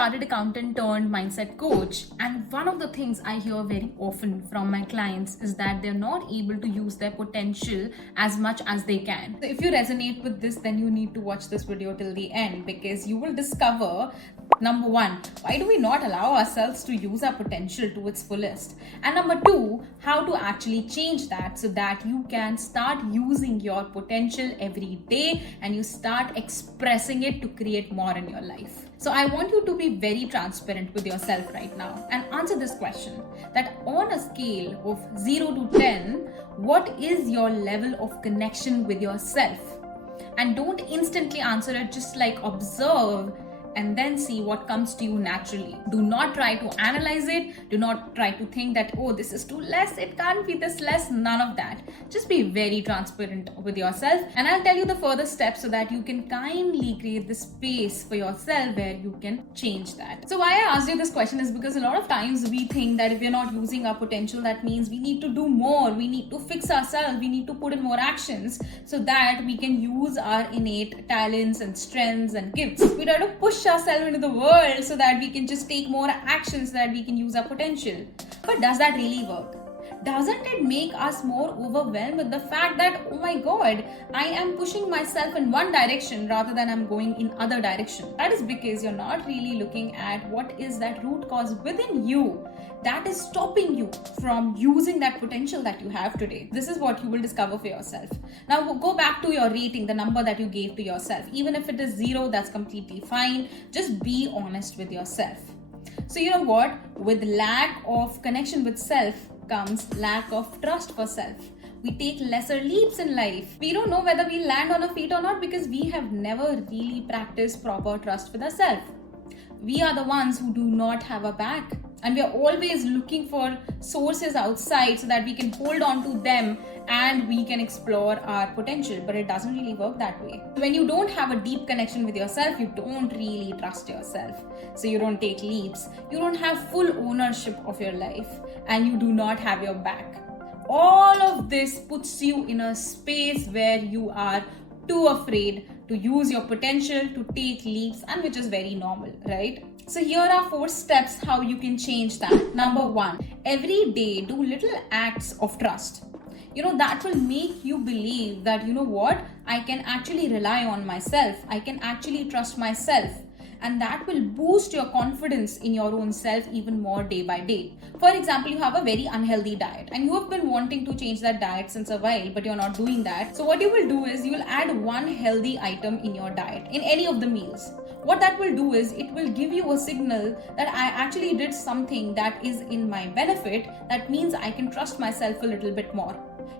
chartered accountant turned mindset coach, and one of the things I hear very often from my clients is that they're not able to use their potential as much as they can. So if you resonate with this, then you need to watch this video till the end, because you will discover, number one, why do we not allow ourselves to use our potential to its fullest? And number two, how to actually change that so that you can start using your potential every day and you start expressing it to create more in your life. So I want you to be very transparent with yourself right now and answer this question, that on a scale of 0 to 10, what is your level of connection with yourself? And don't instantly answer it, just like observe and then see what comes to you naturally. Do not try to analyze it. Do not try to think that, oh, this is too less, it can't be this less. None of that. Just be very transparent with yourself. And I'll tell you the further steps so that you can kindly create the space for yourself where you can change that. So why I asked you this question is because a lot of times we think that if we're not using our potential, that means we need to do more. We need to fix ourselves. We need to put in more actions so that we can use our innate talents and strengths and gifts. We try to push ourselves into the world so that we can just take more actions so that we can use our potential. But does that really work? Doesn't it make us more overwhelmed with the fact that, oh my god, I am pushing myself in one direction rather than I'm going in other direction? That is because you're not really looking at what is that root cause within you that is stopping you from using that potential that you have today. This is what you will discover for yourself. Now go back to your rating, the number that you gave to yourself. Even if it is 0, that's completely fine. Just be honest with yourself. So you know what? With lack of connection with self comes lack of trust for self. We take lesser leaps in life. We don't know whether we land on our feet or not because we have never really practiced proper trust with ourselves. We are the ones who do not have a back, and we are always looking for sources outside so that we can hold on to them and we can explore our potential, but it doesn't really work that way. When you don't have a deep connection with yourself, you don't really trust yourself. So you don't take leaps, you don't have full ownership of your life, and you do not have your back. All of this puts you in a space where you are too afraid to use your potential, to take leaps, and which is very normal, right? So here are 4 steps how you can change that. Number 1, every day do little acts of trust. That will make you believe that, you know what, I can actually rely on myself. I can actually trust myself. And that will boost your confidence in your own self even more day by day. For example, you have a very unhealthy diet and you have been wanting to change that diet since a while, but you're not doing that. So what you will do is you will add one healthy item in your diet, in any of the meals. What that will do is it will give you a signal that I actually did something that is in my benefit. That means I can trust myself a little bit more.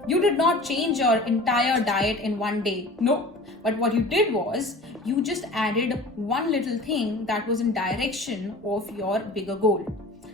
You did not change your entire diet in one day. No. But what you did was you just added one little thing that was in direction of your bigger goal.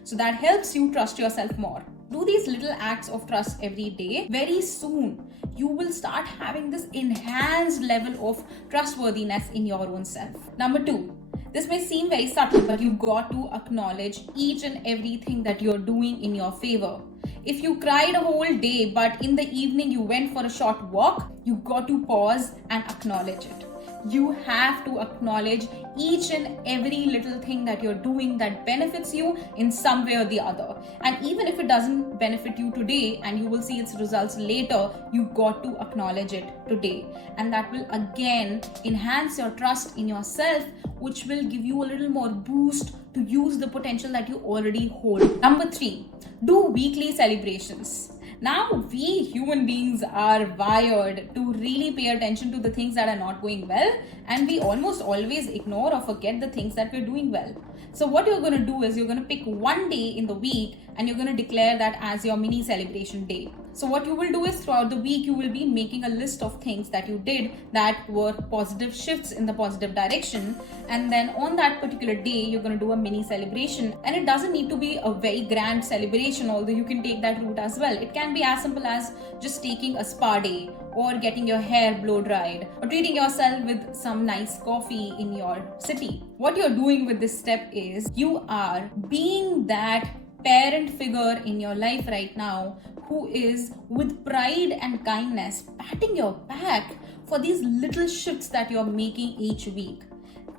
So that helps you trust yourself more. Do these little acts of trust every day. Very soon, you will start having this enhanced level of trustworthiness in your own self. Number 2, this may seem very subtle, but you've got to acknowledge each and everything that you're doing in your favor. If you cried a whole day, but in the evening you went for a short walk, you got to pause and acknowledge it. You have to acknowledge each and every little thing that you're doing that benefits you in some way or the other. And even if it doesn't benefit you today and you will see its results later, you got to acknowledge it today. And that will again enhance your trust in yourself, which will give you a little more boost to use the potential that you already hold. Number 3, do weekly celebrations. Now, we human beings are wired to really pay attention to the things that are not going well, and we almost always ignore or forget the things that we're doing well. So what you're going to do is you're going to pick one day in the week and you're going to declare that as your mini celebration day. So what you will do is throughout the week, you will be making a list of things that you did that were positive shifts in the positive direction. And then on that particular day, you're going to do a mini celebration. And it doesn't need to be a very grand celebration, although you can take that route as well. It can be as simple as just taking a spa day, or getting your hair blow dried, or treating yourself with some nice coffee in your city. What you're doing with this step is you are being that parent figure in your life right now who is with pride and kindness patting your back for these little shifts that you're making each week.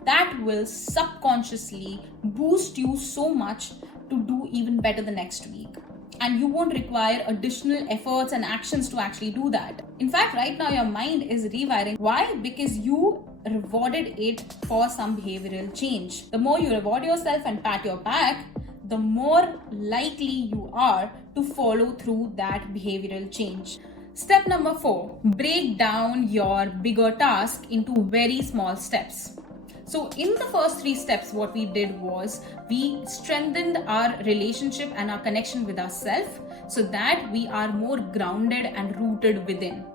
that will subconsciously boost you so much to do even better the next week. And you won't require additional efforts and actions to actually do that. In fact, right now your mind is rewiring. Why? Because you rewarded it for some behavioral change. The more you reward yourself and pat your back, the more likely you are to follow through that behavioral change. Step number 4, break down your bigger task into very small steps. So in the first 3 steps, what we did was we strengthened our relationship and our connection with ourselves so that we are more grounded and rooted within.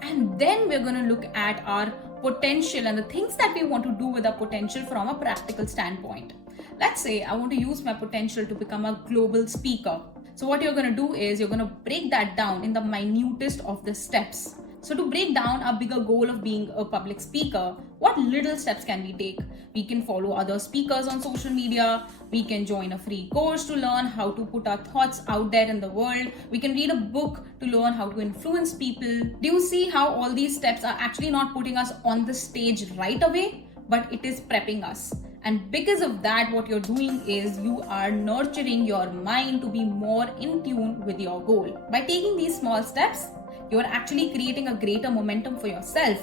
And then we're going to look at our potential and the things that we want to do with our potential from a practical standpoint. Let's say I want to use my potential to become a global speaker. So what you're going to do is you're going to break that down in the minutest of the steps. So to break down our bigger goal of being a public speaker, what little steps can we take? We can follow other speakers on social media. We can join a free course to learn how to put our thoughts out there in the world. We can read a book to learn how to influence people. Do you see how all these steps are actually not putting us on the stage right away, but it is prepping us? And because of that, what you're doing is you are nurturing your mind to be more in tune with your goal. By taking these small steps, you're actually creating a greater momentum for yourself,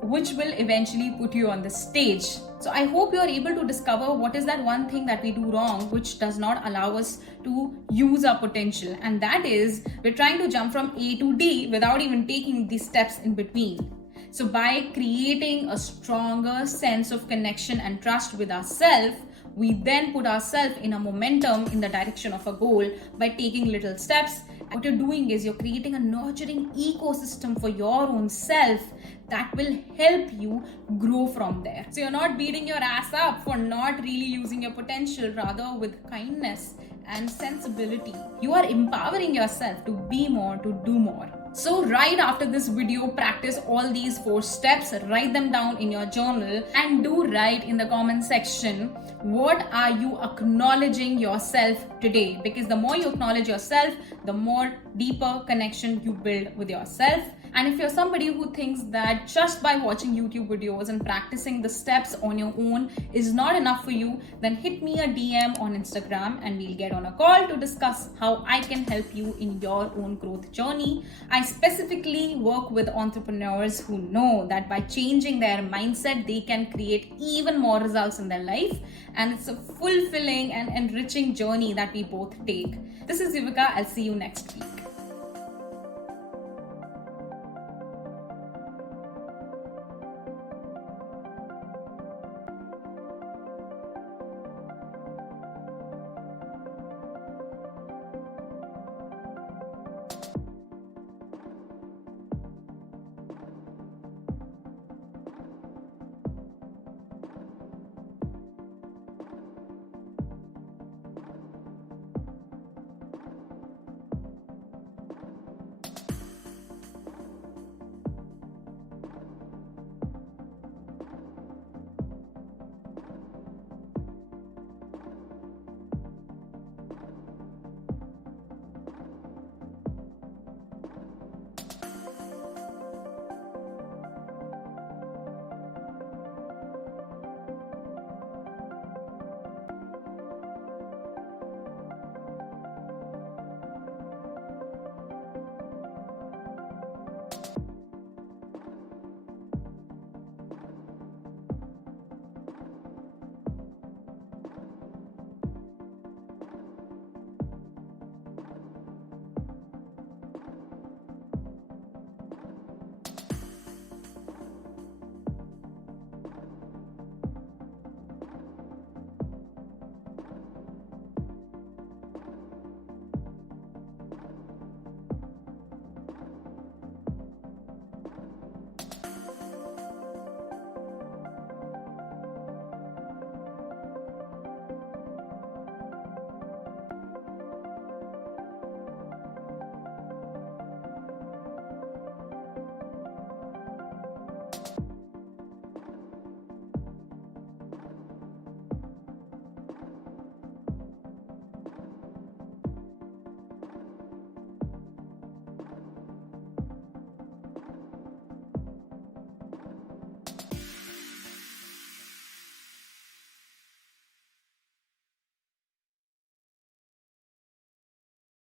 which will eventually put you on the stage. So I hope you're able to discover what is that one thing that we do wrong, which does not allow us to use our potential. And that is, we're trying to jump from A to D without even taking these steps in between. So by creating a stronger sense of connection and trust with ourselves, we then put ourselves in a momentum in the direction of a goal by taking little steps. What you're doing is you're creating a nurturing ecosystem for your own self that will help you grow from there. So you're not beating your ass up for not really using your potential, rather with kindness and sensibility. You are empowering yourself to be more, to do more. So right after this video, practice all these 4 steps, write them down in your journal, and do write in the comment section, what are you acknowledging yourself today? Because the more you acknowledge yourself, the more deeper connection you build with yourself. And if you're somebody who thinks that just by watching YouTube videos and practicing the steps on your own is not enough for you, then hit me a DM on Instagram and we'll get on a call to discuss how I can help you in your own growth journey. I specifically work with entrepreneurs who know that by changing their mindset, they can create even more results in their life. And it's a fulfilling and enriching journey that we both take. This is Yuvika. I'll see you next week.